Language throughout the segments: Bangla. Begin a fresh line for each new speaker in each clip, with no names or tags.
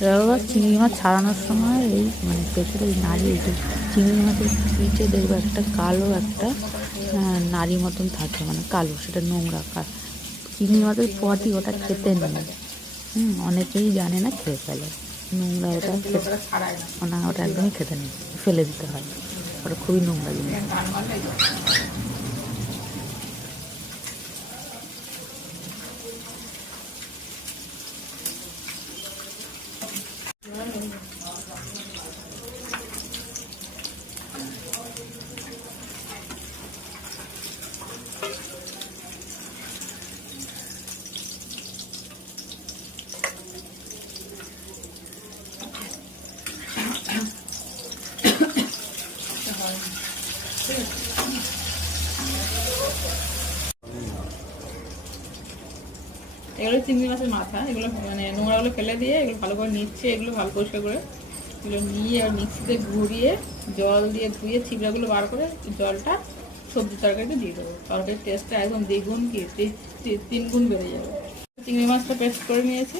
এবার চিংড়ি মাছ ছাড়ানোর সময় এই মানে পেছনে এই নাড়ি এই চিংড়ি মাছের পিঠে দেখবে একটা কালো একটা নাড়ি মতন থাকে মানে কালো, সেটা নোংরা কা- চিংড়ি মাছের পটি ওটা খেতে নেই। হুম, অনেকেই জানে না, খেয়ে ফেলে। নোংরা ওটা
না,
ওটা একদমই খেতে নেই, ফেলে দিতে হয়। ওটা খুবই নোংরা জিনিস।
এগুলো চিংড়ি মাছের মাথা, এগুলো মানে নোংরাগুলো ফেলে দিয়ে এগুলো ভালো করে নিচ্ছে, এগুলো ভালো পরিষ্কার করে এগুলো নিয়ে আর মিক্সিতে ঘুরিয়ে জল দিয়ে ধুয়ে ছিবড়াগুলো বার করে জলটা সবজি তরকারিতে দিয়ে দেবো। তরকারির টেস্টটা একদম দ্বিগুণ কি? তিন গুণ বেড়ে যাবে। চিংড়ি মাছটা পেস্ট করে নিয়েছি।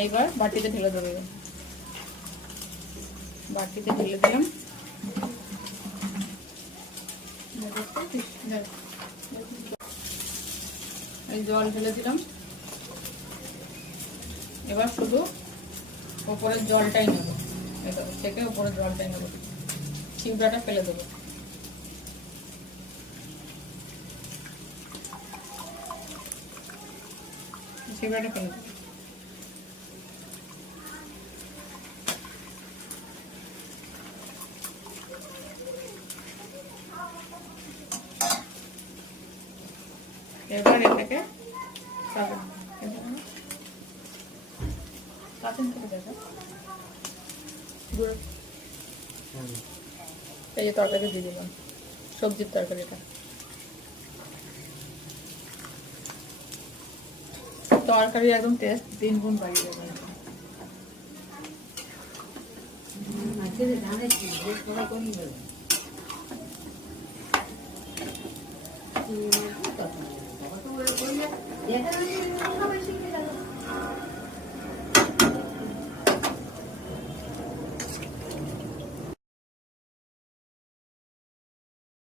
এইবার বাটিতে ঢেলে দেবো। বাটিতে ঢেলে দিলাম। জল ঢেলে দিলাম। এবার শুধু ওপরের জলটাই নেব। থেকে ওপরের জলটাই নেব। চিউটাটা ফেলে দেবো। ফেলে দেবো। এবার এটাকে কাছেন দেখো। এই যে তরকারি দিয়ে দিলাম, সবজির তরকারিটা। তরকারি একদম টেস্ট তিন গুণ বাড়িয়ে দেবে